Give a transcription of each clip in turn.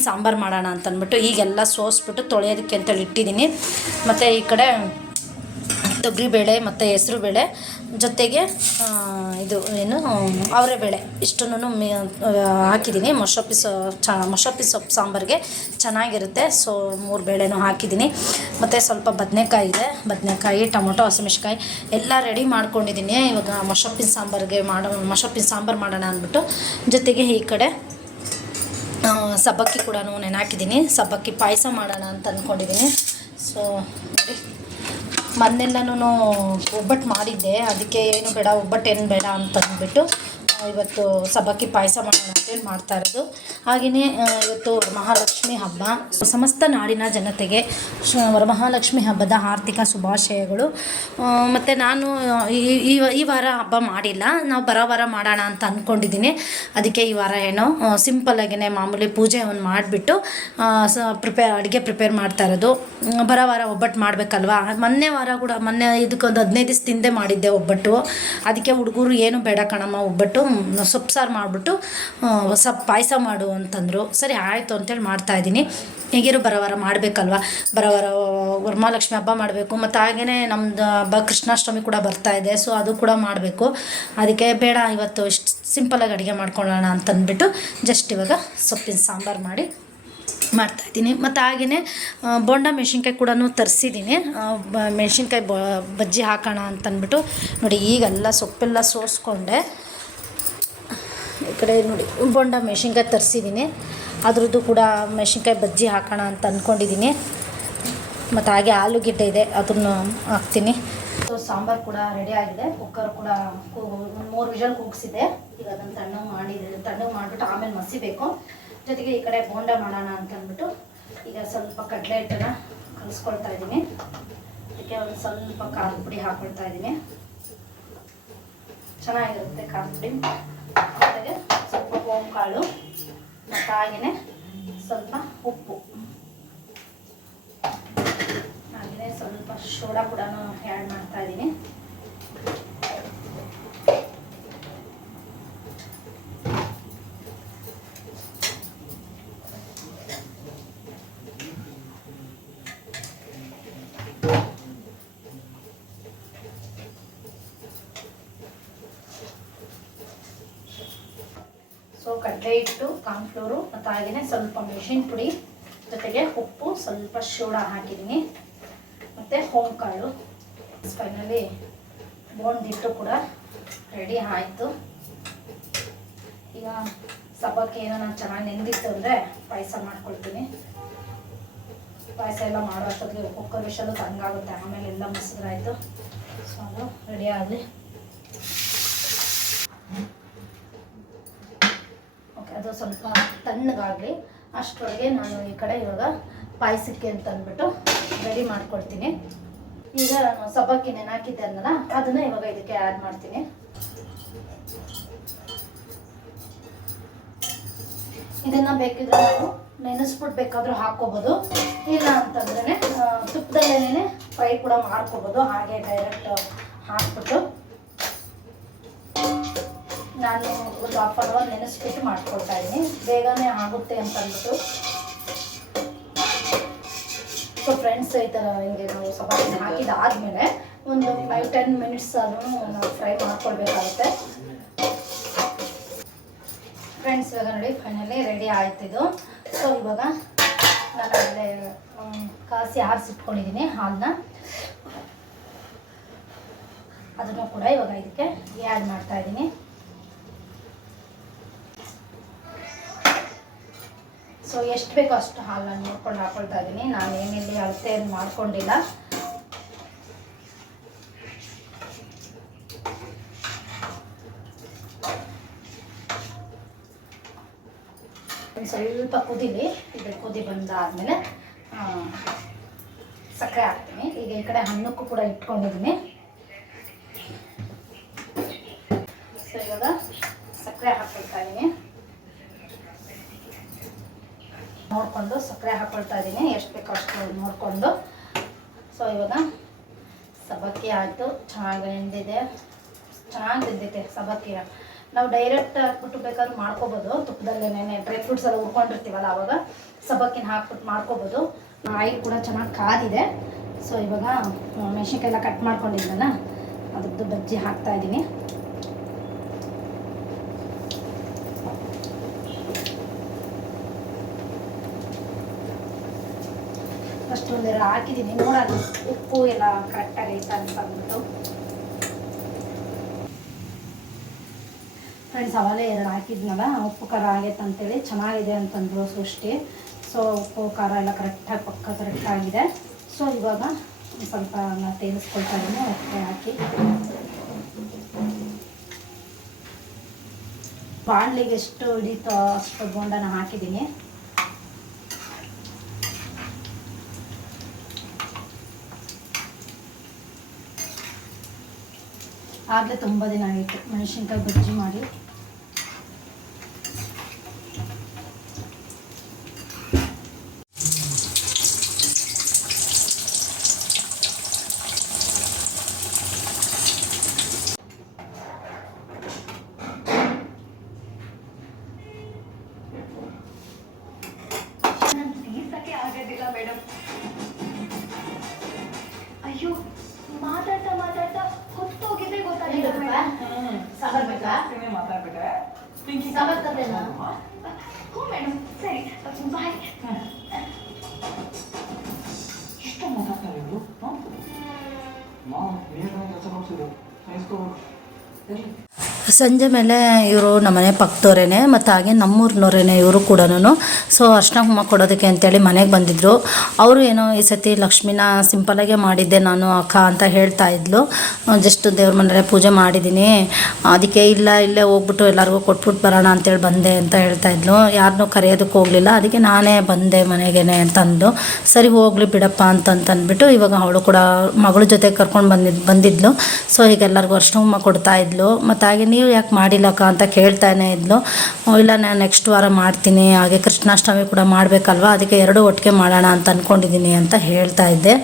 ಸೊಪ್ಪಿನ ಸಾಂಬಾರು ಮಾಡೋಣ ಅಂತಂದ್ಬಿಟ್ಟು ಈಗೆಲ್ಲ ಸೋಸ್ಬಿಟ್ಟು ತೊಳೆಯೋದಕ್ಕೆ ಅಂತೇಳಿ ಇಟ್ಟಿದ್ದೀನಿ. ಮತ್ತು ಈ ಕಡೆ ತೊಗರಿಬೇಳೆ ಮತ್ತು ಹೆಸರುಬೇಳೆ ಜೊತೆಗೆ ಇದು ಏನು ಅವರೆಬೇಳೆ ಇಷ್ಟನ್ನು ಹಾಕಿದ್ದೀನಿ. ಮೊಸೊಪ್ಪಿ ಸೊಪ್ಪು ಸಾಂಬಾರಿಗೆ ಚೆನ್ನಾಗಿರುತ್ತೆ. ಸೊ 3 ಬೇಳೆನೂ ಹಾಕಿದ್ದೀನಿ. ಮತ್ತು ಸ್ವಲ್ಪ ಬದನೆಕಾಯಿ ಟೊಮೊಟೊ ಹಸಿಮೆಣ್ಸಿನ್ಕಾಯಿ ಎಲ್ಲ ರೆಡಿ ಮಾಡ್ಕೊಂಡಿದ್ದೀನಿ. ಇವಾಗ ಮೊಸೊಪ್ಪಿನ ಸಾಂಬಾರು ಮಾಡೋಣ ಅಂದ್ಬಿಟ್ಟು ಜೊತೆಗೆ ಈ ಕಡೆ ಸಬ್ಬಕ್ಕಿ ಕೂಡ ನೆನೆಹಾಕಿದ್ದೀನಿ. ಸಬ್ಬಕ್ಕಿ ಪಾಯಸ ಮಾಡೋಣ ಅಂತ ಅಂದ್ಕೊಂಡಿದ್ದೀನಿ. ಸೊ ನೋಡಿ, ಮೊನ್ನೆಲ್ಲನೂ ಒಬ್ಬಟ್ಟು ಮಾಡಿದ್ದೆ, ಅದಕ್ಕೆ ಏನು ಬೇಡ ಒಬ್ಬಟ್ಟು ಏನು ಬೇಡ ಅಂತಂದ್ಬಿಟ್ಟು ಇವತ್ತು ಸಬ್ಬಕ್ಕಿ ಪಾಯಸ ಮಾಡೋಣ ಅಂತೇಳಿ ಮಾಡ್ತಾ ಇರೋದು. ಹಾಗೆಯೇ ಇವತ್ತು ವರಮಹಾಲಕ್ಷ್ಮಿ ಹಬ್ಬ. ಸಮಸ್ತ ನಾಡಿನ ಜನತೆಗೆ ವರಮಹಾಲಕ್ಷ್ಮಿ ಹಬ್ಬದ ಆರ್ಥಿಕ ಶುಭಾಶಯಗಳು. ಮತ್ತು ನಾನು ಈ ವಾರ ಹಬ್ಬ ಮಾಡಿಲ್ಲ, ನಾವು ಬರೋ ವಾರ ಮಾಡೋಣ ಅಂತ ಅಂದ್ಕೊಂಡಿದ್ದೀನಿ. ಅದಕ್ಕೆ ಈ ವಾರ ಏನೋ ಸಿಂಪಲ್ಲಾಗೇ ಮಾಮೂಲಿ ಪೂಜೆ ಒಂದು ಮಾಡಿಬಿಟ್ಟು ಅಡುಗೆ ಪ್ರಿಪೇರ್ ಮಾಡ್ತಾ ಇರೋದು. ಬರೋ ವಾರ ಒಬ್ಬಟ್ಟು ಮಾಡಬೇಕಲ್ವಾ. ಮೊನ್ನೆ ಇದಕ್ಕೊಂದು 15 ದಿವಸ ತಿಂದೆ ಮಾಡಿದ್ದೆ ಒಬ್ಬಟ್ಟು. ಅದಕ್ಕೆ ಹುಡುಗರು ಏನು ಬೇಡ ಕಣಮ್ಮ ಒಬ್ಬಟ್ಟು, ಸೊಪ್ಪು ಸಾರು ಮಾಡಿಬಿಟ್ಟು ಪಾಯಸ ಮಾಡು ಅಂತಂದರು. ಸರಿ ಆಯಿತು ಅಂತೇಳಿ ಮಾಡ್ತಾಯಿದ್ದೀನಿ. ಹೀಗಿರೋ ಬರೋವಾರ ಮಾಡಬೇಕಲ್ವ, ಬರೋವಾರ ವರಮಹಾಲಕ್ಷ್ಮಿ ಹಬ್ಬ ಮಾಡಬೇಕು. ಮತ್ತು ಹಾಗೆಯೇ ನಮ್ಮದು ಹಬ್ಬ ಕೃಷ್ಣಾಷ್ಟಮಿ ಕೂಡ ಬರ್ತಾಯಿದೆ. ಸೊ ಅದು ಕೂಡ ಮಾಡಬೇಕು. ಅದಕ್ಕೆ ಬೇಡ ಇವತ್ತು ಇಷ್ಟು ಸಿಂಪಲಾಗಿ ಅಡುಗೆ ಮಾಡ್ಕೊಳ್ಳೋಣ ಅಂತಂದ್ಬಿಟ್ಟು ಜಸ್ಟ್ ಇವಾಗ ಸೊಪ್ಪಿನ ಸಾಂಬಾರು ಮಾಡ್ತಾಯಿದ್ದೀನಿ. ಮತ್ತು ಹಾಗೆಯೇ ಬೋಂಡ ಮೆಣಸಿನ್ಕಾಯಿ ಕೂಡ ತರಿಸಿದ್ದೀನಿ. ಮೆಣಸಿನ್ಕಾಯಿ ಬಜ್ಜಿ ಹಾಕೋಣ ಅಂತಂದ್ಬಿಟ್ಟು ನೋಡಿ ಈಗೆಲ್ಲ ಸೊಪ್ಪೆಲ್ಲ ಸೋಸ್ಕೊಂಡೆ. ಈ ಕಡೆ ನೋಡಿ ಬೋಂಡ ಮೆಣಸಿನ್ಕಾಯಿ ತರಿಸಿದ್ದೀನಿ. ಅದ್ರದ್ದು ಕೂಡ ಮೆಣಸಿನ್ಕಾಯಿ ಬಜ್ಜಿ ಹಾಕೋಣ ಅಂತ ಅಂದ್ಕೊಂಡಿದ್ದೀನಿ. ಮತ್ತು ಹಾಗೆ ಆಲೂಗೆಡ್ಡೆ ಇದೆ, ಅದನ್ನು ಹಾಕ್ತೀನಿ. ಸೊ ಸಾಂಬಾರು ಕೂಡ ರೆಡಿ ಆಗಿದೆ. ಕುಕ್ಕರ್ ಕೂಡ 3 ವಿಷಲ್ ಕೂಗಿಸಿದೆ. ಈಗ ಅದನ್ನು ತಣ್ಣಗೆ ಮಾಡಿಬಿಟ್ಟು ಆಮೇಲೆ ಮಸಿಬೇಕು. ಜೊತೆಗೆ ಈ ಕಡೆ ಬೋಂಡ ಮಾಡೋಣ ಅಂತಂದ್ಬಿಟ್ಟು ಈಗ ಸ್ವಲ್ಪ ಕಡಲೆ ಹಿಟ್ಟನ್ನು ಕಲಿಸ್ಕೊಳ್ತಾ ಇದ್ದೀನಿ. ಅದಕ್ಕೆ ಒಂದು ಸ್ವಲ್ಪ ಖಾರದ ಪುಡಿ ಹಾಕ್ಕೊಳ್ತಾ ಇದ್ದೀನಿ. ಚೆನ್ನಾಗಿರುತ್ತೆ ಖಾರದ ಪುಡಿ. ಜೊತೆಗೆ ಸ್ವಲ್ಪ ಓಂಕಾಳು ಮತ್ತು ಹಾಗೆಯೇ ಸ್ವಲ್ಪ ಉಪ್ಪು, ಹಾಗೆಯೇ ಸ್ವಲ್ಪ ಸೋಡಾ ಕೂಡ ಆ್ಯಡ್ ಮಾಡ್ತಾ ಇದ್ದೀನಿ. ಸೊ ಕಡಲೆ ಹಿಟ್ಟು, ಕಾರ್ನ್ಫ್ಲೋರು ಮತ್ತು ಹಾಗೆಯೇ ಸ್ವಲ್ಪ ಮೆಣಸಿನ ಪುಡಿ ಜೊತೆಗೆ ಉಪ್ಪು, ಸ್ವಲ್ಪ ಸೋಡಾ ಹಾಕಿದ್ದೀನಿ ಮತ್ತು ಓಂಕಾಳು. ಫೈನಲಿ ಬೋಂದಿಟ್ಟು ಕೂಡ ರೆಡಿ ಆಯಿತು. ಈಗ ಸಬ್ಬಕ್ಕಿ ಏನೋ ನಾನು ಚೆನ್ನಾಗಿ ನೆಂದಿತ್ತು ಅಂದರೆ ಪಾಯಸ ಮಾಡ್ಕೊಳ್ತೀನಿ. ಪಾಯಸ ಎಲ್ಲ ಮಾಡೋ ಅಷ್ಟೊತ್ತಿಗೆ ಕುಕ್ಕರ್ ವಿಷಲು ತಣ್ಣಗಾಗುತ್ತೆ, ಆಮೇಲೆ ಎಲ್ಲ ಮುಸಿದ್ರಾಯಿತು. ಸೊ ಅದು ರೆಡಿ ಆಗಲಿ. ಅದು ಸ್ವಲ್ಪ ತಣ್ಣಗಾಗಲಿ. ಅಷ್ಟರೊಳಗೆ ನಾನು ಈ ಕಡೆ ಇವಾಗ ಪಾಯಸಕ್ಕೆ ಅಂತ ಅಂದ್ಬಿಟ್ಟು ರೆಡಿ ಮಾಡ್ಕೊಳ್ತೀನಿ. ಈಗ ನಾನು ಸಬ್ಬಕ್ಕಿ ನೆನೆಹಾಕಿದ್ದೆ ಅನ್ನಲ್ಲ, ಅದನ್ನು ಇವಾಗ ಇದಕ್ಕೆ ಆ್ಯಡ್ ಮಾಡ್ತೀನಿ. ಇದನ್ನು ಬೇಕಿದ್ರೆ ನಾವು ನೆನೆಸ್ಬಿಟ್ಟು ಬೇಕಾದರೂ ಹಾಕ್ಕೋಬೋದು, ಇಲ್ಲ ಅಂತಂದ್ರೆ ತುಪ್ಪದಲ್ಲೇನೆ ಫ್ರೈ ಕೂಡ ಮಾಡ್ಕೋಬೋದು. ಹಾಗೆ ಡೈರೆಕ್ಟ್ ಹಾಕ್ಬಿಟ್ಟು ನಾನು ಒಂದು 1/2 hour ನೆನೆಸ್ಬಿಟ್ಟು ಮಾಡ್ಕೊಳ್ತಾ ಇದ್ದೀನಿ. ಬೇಗನೆ ಆಗುತ್ತೆ ಅಂತ ಅಂದ್ಬಿಟ್ಟು. ಸೊ ಫ್ರೆಂಡ್ಸ್, ಈ ಥರ ಹಿಂಗೆ ನಾವು ಸಬ್ಬಕ್ಕಿ ಹಾಕಿದಾದ್ಮೇಲೆ ಒಂದು 5-10 ಮಿನಿಟ್ಸ್ ಆದ್ರೂ ನಾವು ಫ್ರೈ ಮಾಡ್ಕೊಳ್ಬೇಕಾಗುತ್ತೆ. ಫ್ರೆಂಡ್ಸ್, ಇವಾಗ ನೋಡಿ ಫೈನಲಿ ರೆಡಿ ಆಯ್ತಿದ್ದು. ಸೊ ಇವಾಗ ನಾನು ಅಲ್ಲೇ ಕಾಸಿ ಆರಿಸಿಟ್ಕೊಂಡಿದ್ದೀನಿ ಹಾಲನ್ನ. ಅದನ್ನು ಕೂಡ ಇವಾಗ ಇದಕ್ಕೆ ಆ್ಯಡ್ ಮಾಡ್ತಾ ಇದ್ದೀನಿ. ಸೊ ಎಷ್ಟು ಬೇಕೋ ಅಷ್ಟು ಹಾಲನ್ನು ನೋಡ್ಕೊಂಡು ಹಾಕ್ಕೊಳ್ತಾ ಇದ್ದೀನಿ. ನಾನು ಏನಿಲ್ಲಿ ಅಳತೆ ಮಾಡ್ಕೊಂಡಿಲ್ಲ. ಒಂದು ಸ್ವಲ್ಪ ಕುದೀಲಿ. ಇದು ಕುದಿ ಬಂದಾದಮೇಲೆ ಸಕ್ಕರೆ ಹಾಕ್ತೀನಿ. ಈಗ ಈ ಕಡೆ ಹಣ್ಣಕ್ಕೂ ಕೂಡ ಇಟ್ಕೊಂಡಿದ್ದೀನಿ. ಸೊ ಇವಾಗ ಸಕ್ಕರೆ ಹಾಕ್ಕೊಳ್ತಾ ಇದ್ದೀನಿ. ನೋಡಿಕೊಂಡು ಸಕ್ಕರೆ ಹಾಕ್ಕೊಳ್ತಾ ಇದ್ದೀನಿ, ಎಷ್ಟು ಬೇಕೋ ಅಷ್ಟು ನೋಡಿಕೊಂಡು. ಸೊ ಇವಾಗ ಸಬ್ಬಕ್ಕಿ ಆಯಿತು, ಚೆನ್ನಾಗಿ ನೆಂದಿದೆ, ಚೆನ್ನಾಗಿ ಬೆಂದಿದೆ ಸಬ್ಬಕ್ಕಿ. ನಾವು ಡೈರೆಕ್ಟ್ ಹಾಕ್ಬಿಟ್ಟು ಬೇಕಾದ್ರೂ ಮಾಡ್ಕೋಬೋದು. ತುಪ್ಪದಲ್ಲೇ ಡ್ರೈ ಫ್ರೂಟ್ಸ್ ಎಲ್ಲ ಹುರ್ಕೊಂಡಿರ್ತೀವಲ್ಲ ಆವಾಗ ಸಬ್ಬಕ್ಕಿನ ಹಾಕ್ಬಿಟ್ಟು ಮಾಡ್ಕೋಬೋದು. ಆಯಿಲ್ ಕೂಡ ಚೆನ್ನಾಗಿ ಕಾದಿದೆ. ಸೊ ಇವಾಗ ಮೆಣಸಿನ್ಕಾಯಿ ಎಲ್ಲ ಕಟ್ ಮಾಡ್ಕೊಂಡಿದ್ದಲ್ಲ ಅದ್ರದ್ದು ಬಜ್ಜಿ ಹಾಕ್ತಾ ಇದ್ದೀನಿ. ಫಸ್ಟ್ ಒಂದೆರಡು ಹಾಕಿದ್ದೀನಿ, ನೋಡೋಣ ಉಪ್ಪು ಎಲ್ಲ ಕರೆಕ್ಟಾಗೈತೆ ಅಂತ ಅಂದ್ಬಿಟ್ಟು. ಫ್ರೆಂಡ್ಸ್ ಅವಾಗಲೇ 2 ಹಾಕಿದ್ನಲ್ಲ, ಉಪ್ಪು ಖಾರ ಆಗೈತೆ ಅಂತೇಳಿ ಚೆನ್ನಾಗಿದೆ ಅಂತಂದ್ರು ಸೃಷ್ಟಿ. ಸೊ ಉಪ್ಪು ಖಾರ ಎಲ್ಲ ಕರೆಕ್ಟಾಗಿ ಕರೆಕ್ಟಾಗಿದೆ. ಸೊ ಇವಾಗ ಸ್ವಲ್ಪ ತೇಲಿಸ್ಕೊಳ್ತಾ ಇದ್ದೀನಿ ಉಪ್ಪು ಹಾಕಿ. ಬಾಣಲಿಗೆ ಎಷ್ಟು ಹಿಡಿತೋ ಅಷ್ಟು ಬೋಂಡನ ಹಾಕಿದ್ದೀನಿ. ಆಗಲೇ ತುಂಬ ದಿನ ಆಗಿತ್ತು ಮೆಣಸಿನ್ಕಾಯಿ ಬಜ್ಜಿ ಮಾಡಿ. ಆಗೋದಿಲ್ಲ ಮೇಡಮ್. ಅಯ್ಯೋ ಮಾತಾಡ್ತಾ ಮಾತಾಡ್ತಾ ಹೊತ್ತೋಗಿದ್ದೆ ಗೊತ್ತಾಗಿಲ್ಲ ಮೇಡಮ್. ಸಾಂಬಾರ್ ಬೇಕಾ? ಸಾಂಬಾರ್ ತರಬೇಕಾ? ಹ್ಞೂ ಮೇಡಮ್, ಸರಿ ಬಾಯ್. ಇಷ್ಟ ಮಾತಾಡ್ತಾರೆ ಇವರು. ನಾವು ನೀರು ಕೆಲಸ ಮಾಡ್ತಿದ್ರು ಸಂಜೆ ಮೇಲೆ ಇವರು ನಮ್ಮನೆ ಪಕ್ಕದವರೇನೆ ಮತ್ತು ಹಾಗೆ ನಮ್ಮೂರಿನವರೇನೆ ಇವರು ಕೂಡ. ಸೊ ಅರ್ಶಿನ ಕುಂಕುಮ ಕೊಡೋದಕ್ಕೆ ಅಂತೇಳಿ ಮನೆಗೆ ಬಂದಿದ್ದರು. ಅವರು ಏನೋ ಈ ಸತಿ ಲಕ್ಷ್ಮಿನ ಸಿಂಪಲಾಗೆ ಮಾಡಿದ್ದೆ ನಾನು ಅಕ್ಕ ಅಂತ ಹೇಳ್ತಾ ಇದ್ಲು. ಜಸ್ಟ್ ದೇವ್ರ ಮನೆಯಲ್ಲೇ ಪೂಜೆ ಮಾಡಿದ್ದೀನಿ, ಅದಕ್ಕೆ ಇಲ್ಲೇ ಹೋಗ್ಬಿಟ್ಟು ಎಲ್ಲರಿಗೂ ಕೊಟ್ಬಿಟ್ಟು ಬರೋಣ ಅಂತೇಳಿ ಬಂದೆ ಅಂತ ಹೇಳ್ತಾ ಇದ್ಲು. ಯಾರನ್ನೂ ಕರೆಯೋದಕ್ಕೆ ಹೋಗಲಿಲ್ಲ, ಅದಕ್ಕೆ ನಾನೇ ಬಂದೆ ಮನೆಗೇನೆ ಅಂತಂದು. ಸರಿ ಹೋಗಲಿ ಬಿಡಪ್ಪ ಅಂತಂದ್ಬಿಟ್ಟು ಇವಾಗ ಅವಳು ಕೂಡ ಮಗಳ ಜೊತೆ ಕರ್ಕೊಂಡು ಬಂದಿದ್ಲು. ಸೊ ಈಗ ಎಲ್ಲರಿಗೂ ಅರ್ಶಿನ ಕುಂಕುಮ ಕೊಡ್ತಾ ಇದ್ಲು. ಮತ್ತು ಹಾಗೆ ನೀವು ಯಾಕೆ ಮಾಡಿಲ್ಲಕ್ಕ ಅಂತ ಕೇಳ್ತಾನೆ ಇದ್ಲು. ಇಲ್ಲ ನಾನು ನೆಕ್ಸ್ಟ್ ವಾರ ಮಾಡ್ತೀನಿ, ಹಾಗೆ ಕೃಷ್ಣಾಷ್ಟಮಿ ಕೂಡ ಮಾಡಬೇಕಲ್ವ, ಅದಕ್ಕೆ 2 ಒಟ್ಟಿಗೆ ಮಾಡೋಣ ಅಂತ ಅಂದ್ಕೊಂಡಿದ್ದೀನಿ ಅಂತ ಹೇಳ್ತಾ ಇದ್ದೆ.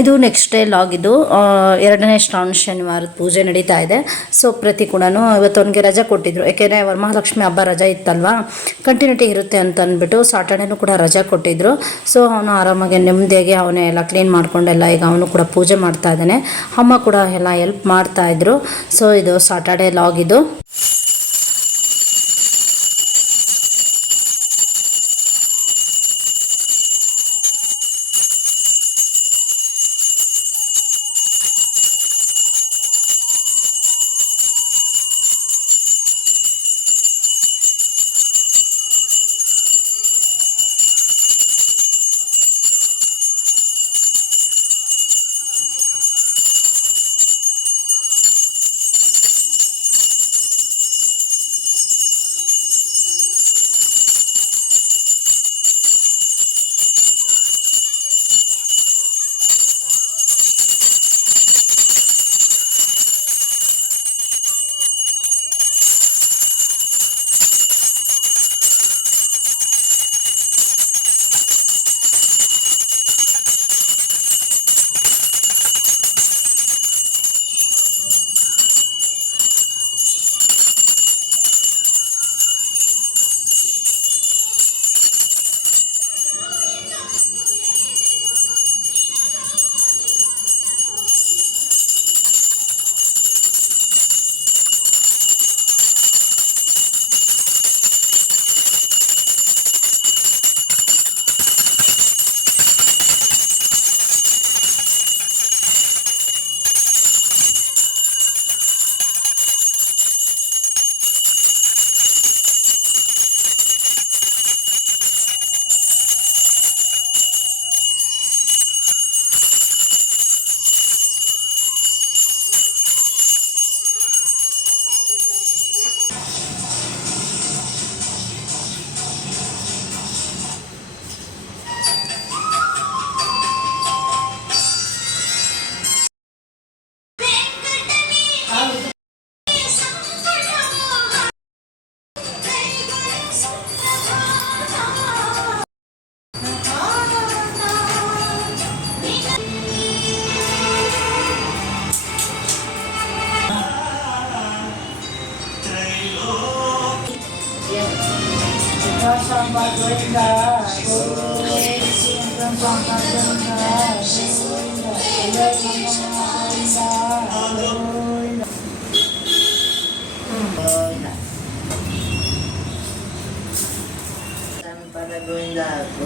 ಇದು ನೆಕ್ಸ್ಟ್ ಡೇ ಲಾಗ್. ಇದು 2ನೇ ಶ್ರಾವಣ ಶನಿವಾರದ ಪೂಜೆ ನಡೀತಾ ಇದೆ. ಸೊ ಪ್ರತಿ ಕೂಡ ಇವತ್ತು ಅವನಿಗೆ ರಜೆ ಕೊಟ್ಟಿದ್ರು, ಯಾಕೆಂದರೆ ವರಮಹಾಲಕ್ಷ್ಮಿ ಹಬ್ಬ ರಜೆ ಇತ್ತಲ್ವಾ, ಕಂಟಿನ್ಯೂಟಿ ಇರುತ್ತೆ ಅಂತ ಅಂದ್ಬಿಟ್ಟು ಸಾಟರ್ಡೇನೂ ಕೂಡ ರಜೆ ಕೊಟ್ಟಿದ್ರು. ಸೊ ಅವನು ಆರಾಮಾಗಿ ನೆಮ್ಮದಿಯಾಗಿ ಅವನೇ ಎಲ್ಲ ಕ್ಲೀನ್ ಮಾಡ್ಕೊಂಡೆಲ್ಲ ಈಗ ಅವನು ಕೂಡ ಪೂಜೆ ಮಾಡ್ತಾ ಇದ್ದಾನೆ. ಅಮ್ಮ ಕೂಡ ಎಲ್ಲ ಹೆಲ್ಪ್ ಮಾಡ್ತಾಯಿದ್ರು. ಸೊ ಇದು ಸಾಟರ್ಡೇ ಲಾಗ್ ಇದು.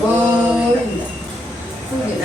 ಗೋವಿಂದ ಗೋವಿಂದ.